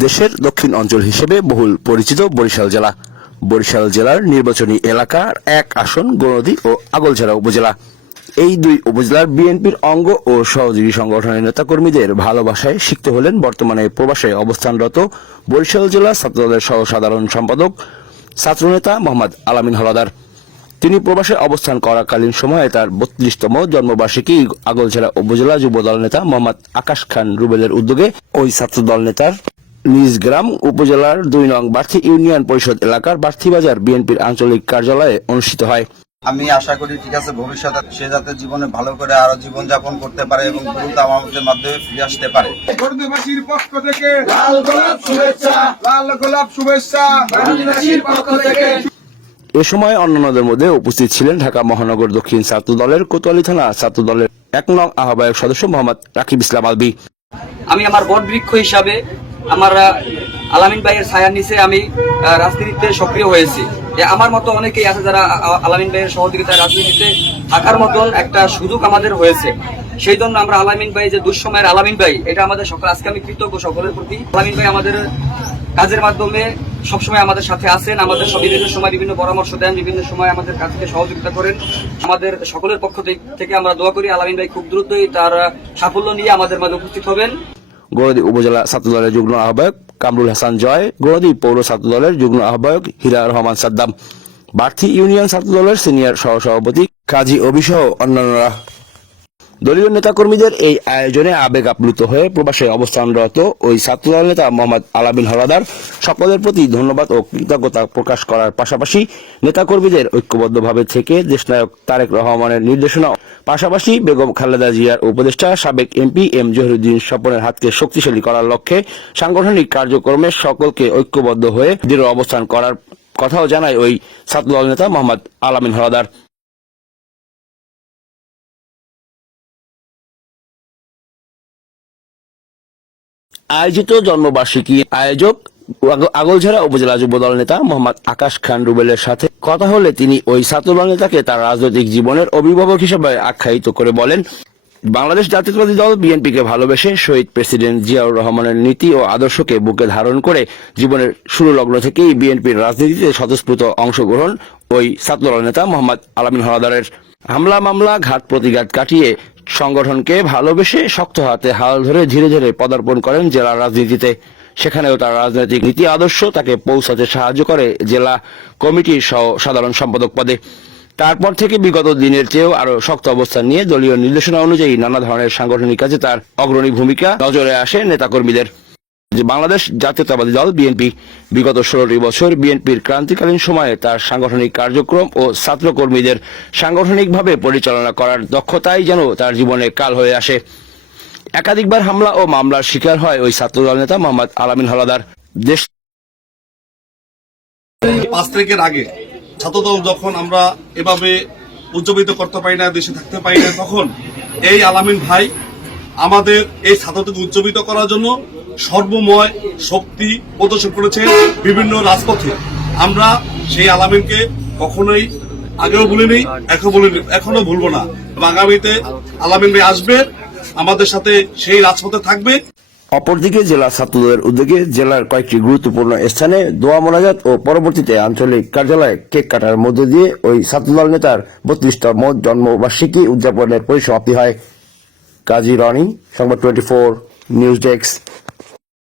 দেশের দক্ষিণ অঞ্চল হিসেবে বহুল পরিচিত বরিশাল জেলা। বরিশাল জেলার নির্বাচনী এলাকার এক আসন গৌরদী ও আগলঝাড়া উপজেলা। এই দুই উপজেলার বিএনপির অঙ্গ ও সহযোগী সংগঠনের নেতাকর্মীদের ভালোবাসায় সিক্ত হলেন বর্তমানে প্রবাসে অবস্থানরত বরিশাল জেলা ছাত্রদলের সহ সাধারণ সম্পাদক ছাত্রনেতা মোহাম্মদ আলামিন হাওলাদার। তিনি প্রবাসে অবস্থান করাকালীন সময়ে তার ৩২তম জন্মবার্ষিকী আগলঝাড়া উপজেলা যুবদল নেতা মোহাম্মদ আকাশ খান রুবেলের উদ্যোগে ওই ছাত্রদল নেতার নিজ গ্রাম উপজেলার ২ নং বার্থি ইউনিয়ন পরিষদ এলাকার বার্থিবাজার বিএনপির আঞ্চলিক কার্যালয়ে অনুষ্ঠিত হয়। আমি আশা করি ঠিক আছে ভবিষ্যতে সে যাতে জীবনে ভালো করে আরো জীবন যাপন করতে পারে এবং দ্রুত আমাদের মাধ্যমে ফিরে আসতে পারে। গর্দবাসীর পক্ষ থেকে লাল গোলাপ শুভেচ্ছা, লাল গোলাপ শুভেচ্ছা গর্দবাসীর পক্ষ থেকে। এ সময় অন্যান্যদের মধ্যে উপস্থিত ছিলেন ঢাকা মহানগর দক্ষিণ ছাত্রদলের কোতোয়ালী থানা ছাত্রদলের ১ নং আহ্বায়ক সদস্য মোহাম্মদ রাকিব ইসলাম আলবি। আমি আমার বট বৃক্ষ হিসাবে আমার আলামিন ভাইয়ের ছায়ার নিচে আমি রাজনীতিতে সক্রিয় হয়েছি। আমার মতো অনেকেই আছে যারা আলামিন ভাইয়ের সহযোগিতায় রাজনীতিতে থাকার মতন একটা সুযোগ আমাদের হয়েছে। সেই জন্য আমরা আলামিন ভাই যে দুঃসময়ের আলামিন ভাই, এটা আমাদের সকল, আজকে আমি কৃতজ্ঞ সকলের প্রতি। আলামিন ভাই আমাদের কাজের মাধ্যমে সবসময় আমাদের সাথে আছেন, আমাদের বিভিন্ন সময় বিভিন্ন পরামর্শ দেন, বিভিন্ন সময় আমাদের কাজকে সহযোগিতা করেন। আমাদের সকলের পক্ষ থেকে আমরা দোয়া করি আলামিন ভাই খুব দ্রুতই তার সাফল্য নিয়ে আমাদের মাঝে উপস্থিত হবেন। গৌরদী উপজেলা ছাত্রদলের যুগ্ম আহ্বায়ক কামরুল হাসান জয়, গৌরদী পৌর ছাত্রদলের যুগ্ম আহ্বায়ক হীরা রহমান সাদ্দাম, বার্থি ইউনিয়ন ছাত্রদলের সিনিয়র সহসভাপতি কাজী অবিসহ অন্যান্যরা। দলীয় নেতাকর্মীদের এই আয়োজনে আবেগ আপ্লুত হয়ে প্রবাসে অবস্থানরত ওই ছাত্রদল নেতা মোহাম্মদ আলামিন হাওলাদার সকলের প্রতি ধন্যবাদ ও কৃতজ্ঞতা প্রকাশ করার পাশাপাশি নেতাকর্মীদের ঐক্যবদ্ধভাবে থেকে দেশনায়ক তারেক রহমানের নির্দেশনা, পাশাপাশি বেগম খালেদা জিয়ার উপদেষ্টা সাবেক এমপি এম জহিরুদ্দিন স্বপনের হাতকে শক্তিশালী করার লক্ষ্যে সাংগঠনিক কার্যক্রমে সকলকে ঐক্যবদ্ধ হয়ে দৃঢ় অবস্থান করার কথাও জানায় ওই ছাত্রদল নেতা মোহাম্মদ আলামিন হাওলাদার। আয়োজিত জন্মবার্ষিকী আয়োজক আগলঝাড়া উপজেলা যুবদল নেতা মোহাম্মদ আকাশ খান রুবেলের সাথে কথা হলে তিনি ওই ছাত্রদল নেতাকে তার রাজনৈতিক জীবনের অভিভাবক হিসেবে আখ্যায়িত করে বলেন, বাংলাদেশ জাতীয়তাবাদী দল বিএনপিকে ভালোবেসে শহীদ প্রেসিডেন্ট জিয়াউর রহমানের নীতি ও আদর্শকে বুকে ধারণ করে জীবনের শুরু লগ্ন থেকেই বিএনপির রাজনীতিতে স্বতঃস্ফূর্ত অংশগ্রহণ ওই ছাত্রদল নেতা মোহাম্মদ আলামিন হাওলাদারের। হামলা মামলা ঘাত প্রতিঘাত কাটিয়ে সংগঠনকে ভালোবেসে শক্ত হাতে হাল ধরে ধীরে ধীরে পদার্পণ করেন জেলার রাজনীতিতে। সেখানেও তার রাজনৈতিক নীতি আদর্শ তাকে পৌঁছাতে সাহায্য করে জেলা কমিটির সহ সাধারণ সম্পাদক পদে। তারপর থেকে বিগত দিনের চেয়েও আরো শক্ত অবস্থান নিয়ে দলীয় নির্দেশনা অনুযায়ী নানা ধরনের সাংগঠনিক কাজে তার অগ্রণী ভূমিকা নজরে আসে নেতাকর্মীদের। যে বাংলাদেশ জাতীয়তাবাদী দল বিএনপি বিগত 16টি বছর বিএনপির ক্রান্তিকালীন সময়ে তার সাংগঠনিক কার্যক্রম ও ছাত্রকর্মীদের সাংগঠনিকভাবে পরিচালনা করার দক্ষতাই যেন তার জীবনে কাল হয়ে আসে। একাধিকবার হামলা ও মামলার শিকার হয় ওই ছাত্রদল নেতা মোহাম্মদ আলামিন হাওলাদার। 5 তারিখের আগে ছাত্রদল যখন আমরা এভাবে উজ্জীবিত করতে পারি না, দেশে থাকতে পারি না, তখন এই আলামিন ভাই আমাদের এই ছাত্রদেরকে উজ্জীবিত করার জন্য সর্বময় শক্তি প্রদর্শন করেছে বিভিন্ন রাজপথে। আমরা সেই আলামিনকে কখনোই আগেও ভুলিনি, এখনো ভুলবো না। আগামীতে আলামিন ভাই আসবে, আমাদের সাথে সেই রাজপথে থাকবে। অপরদিকে জেলা ছাত্রদলের উদ্যোগে জেলার কয়েকটি গুরুত্বপূর্ণ স্থানে দোয়া মোনাজাত ও পরবর্তীতে আঞ্চলিক কার্যালয়ে কেক কাটার মধ্য দিয়ে ওই ছাত্রদল নেতার ৩২তম জন্মবার্ষিকী উদযাপনের পরিসমাপ্তি হয়। কাজী রনি, সংবাদ 24 নিউজ ডেস্ক।